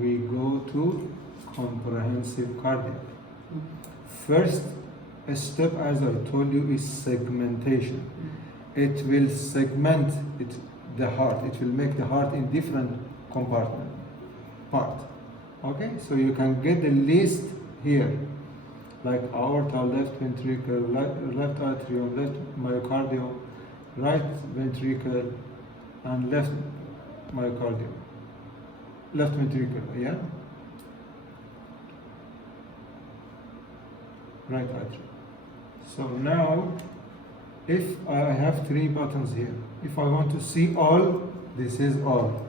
we go to comprehensive cardiac. First step, as I told you, is segmentation. It will segment the heart. It will make the heart in different compartment part. Okay, so you can get the list here, like aorta, left ventricle, left atrium, left myocardium, right ventricle, and left myocardium, left ventricle, yeah, right atrium. So now, if I have 3 buttons here, if I want to see all, this is all.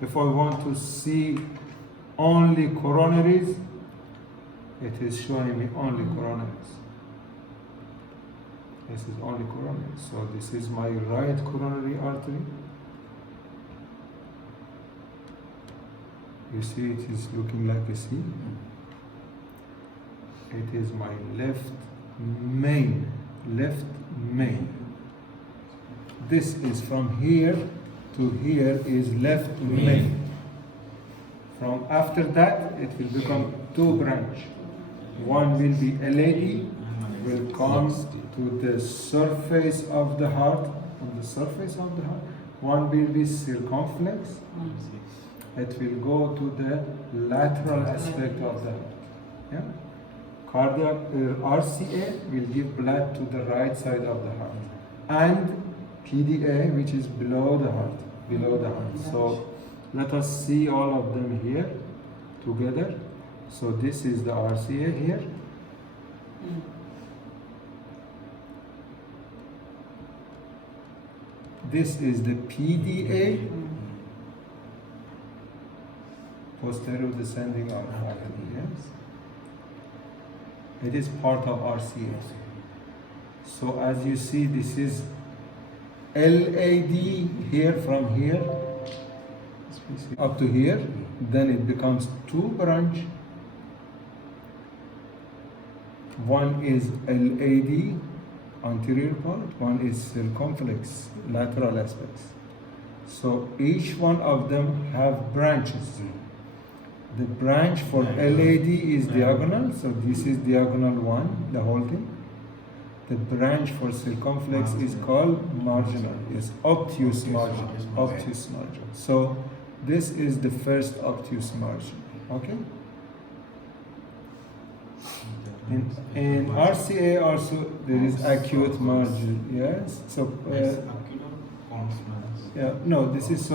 If I want to see only coronaries, it is showing me only coronaries. This is only coronary. So this is my right coronary artery. You see it is looking like a C. It is my left main. This is from here to here is left main. From after that, it will become 2 branch. One will be LAD, will come to the surface of the heart, on the surface of the heart. One will be circumflex. It will go to the lateral aspect of the heart. Yeah? Cardiac RCA will give blood to the right side of the heart, and PDA, which is below the heart. So let us see all of them here together. So this is the RCA here. This is the PDA, posterior descending artery. Yes. It is part of RCA. So as you see, this is LAD here, from here up to here. Then it becomes 2 branch. One is LAD, anterior part. One is circumflex, lateral aspects. So each one of them have branches. The branch for LAD is diagonal, so this is diagonal 1, the whole thing. The branch for circumflex is called marginal, is obtuse margin, obtuse margin. So this is the first obtuse margin, okay? In RCA also there is acute margin, yes? So, yeah, no, this is,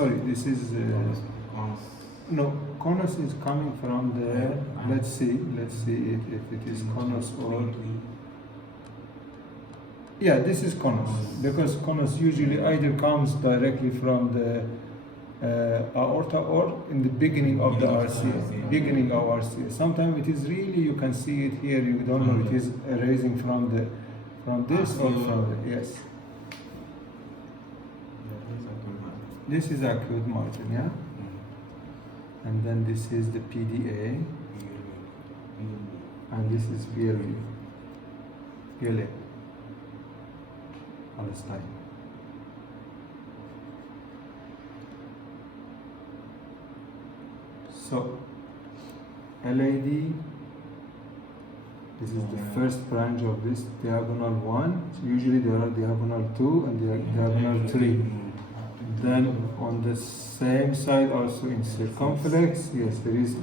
no, conus is coming from the, let's see if it is conus or, yeah, this is conus, because conus usually either comes directly from the aorta or in the beginning of the RCA, Sometimes it is really, you can see it here, you don't know it is arising from this or from the, yes. This is acute margin, yeah? And then this is the PDA, and this is PLA, Palestine. So, LAD, this is the first branch of this, diagonal 1. So usually there are diagonal 2 and diagonal 3. Then on the same side also in circumflex, yes, there is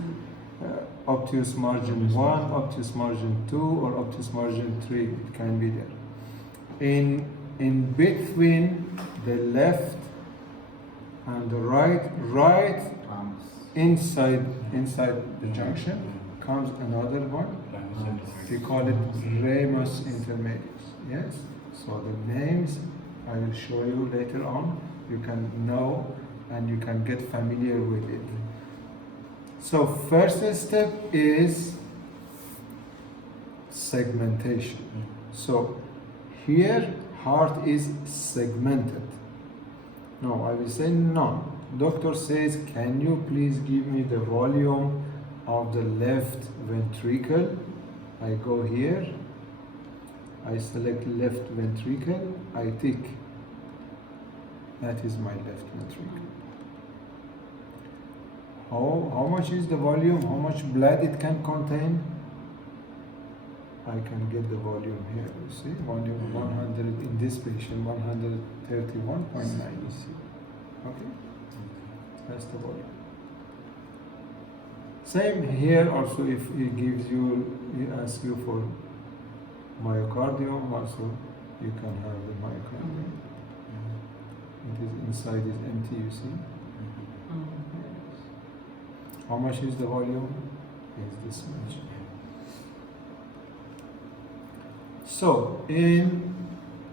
obtuse margin 1, obtuse margin 2, or obtuse margin 3, it can be there. In between the left and the right inside the junction comes another one. We call it ramus intermedius. Yes. So the names I will show you later on. You can know and you can get familiar with it. So first step is segmentation. So here heart is segmented. No, I will say no. Doctor says, can you please give me the volume of the left ventricle? I go here, I select left ventricle, I tick. That is my left ventricle. How much is the volume? How much blood it can contain? I can get the volume here. You see, volume 100 in this patient, 131.9. You see, okay, that's the volume. Same here also. If he gives you, he asks you for myocardium, also you can have the myocardium. It is inside is empty. You see. How much is the volume? Is this much. So in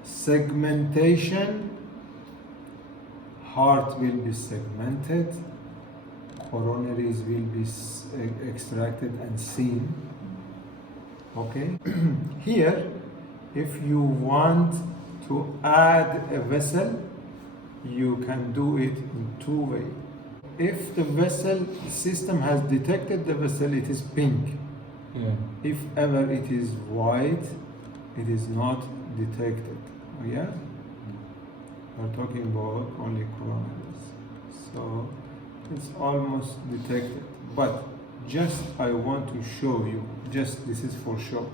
segmentation, heart will be segmented, coronaries will be extracted and seen. Okay. Here, if you want to add a vessel, you can do it in two ways. If the vessel system has detected the vessel, it is pink. Yeah. If ever it is white, it is not detected. Oh, yeah? We're talking about only coronaries. So it's almost detected. But just I want to show you, just this is for show,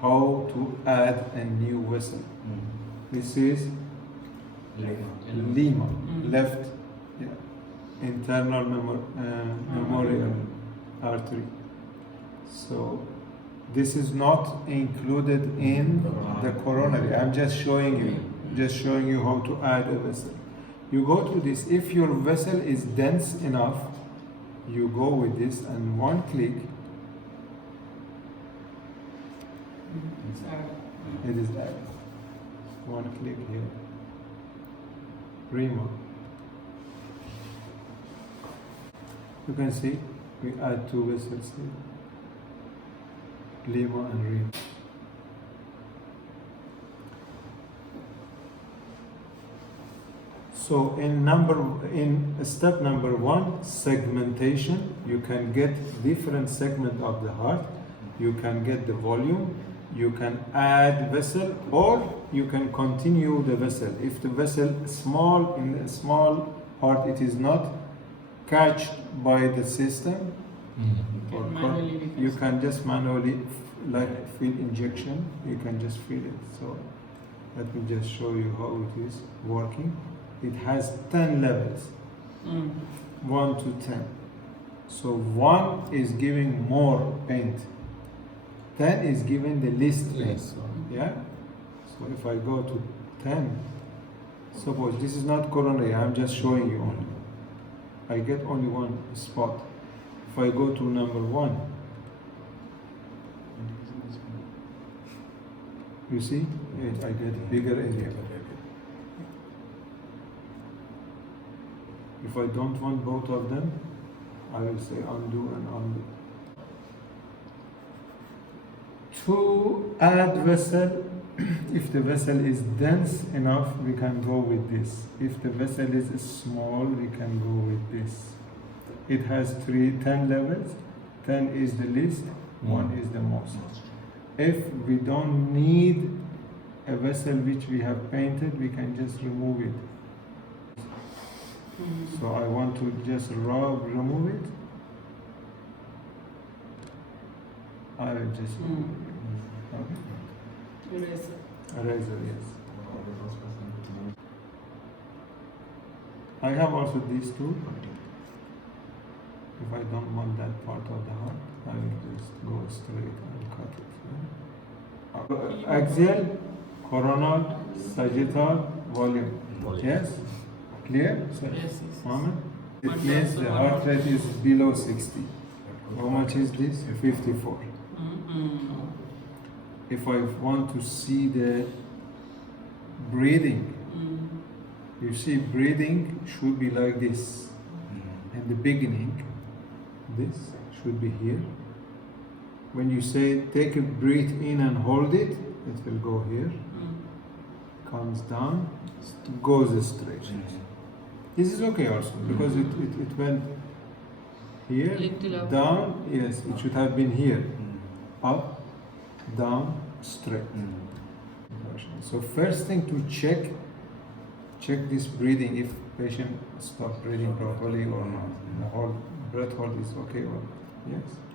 how to add a new vessel. This is Lima, left, yeah, internal memorial artery. So this is not included in the coronary. I'm just showing you how to add a vessel. You go to this. If your vessel is dense enough, you go with this and one click. It is added. One click here. Rima. You can see we add two vessels here. Lima and Rima. So in step number 1, segmentation, you can get different segment of the heart, you can get the volume, you can add vessel, or you can continue the vessel. If the vessel is small, in a small heart, it is not catched by the system, you can just manually, like feel injection, you can just feel it. So let me just show you how it is working. It has 10 levels, 1 to 10. So 1 is giving more paint, 10 is giving the least paint. Yeah? So if I go to 10, suppose this is not coronary, I'm just showing you only. I get only one spot. If I go to number 1, you see, I get bigger area. If I don't want both of them, I will say undo and undo. To add vessel, if the vessel is dense enough, we can go with this. If the vessel is small, we can go with this. It has 10 levels. 10 is the least, 1 is the most. If we don't need a vessel which we have painted, we can just remove it. So I want to just remove it. I will just remove it. Okay. Eraser, yes. I have also these two. If I don't want that part of the heart, I will just go straight and cut it. Axial, coronal, sagittal, volume. Yes? Clear? Yes. Mohammed? It means the heart rate is below 60. How much is this? 54. If I want to see the breathing, you see breathing should be like this. In the beginning, this should be here. When you say take a breath in and hold it, it will go here. Comes down, goes straight. This is okay also because it went here, down, yes, it should have been here, up, down, straight. So first thing to check this breathing, if patient stop breathing properly or not. Hold record is okay or yes.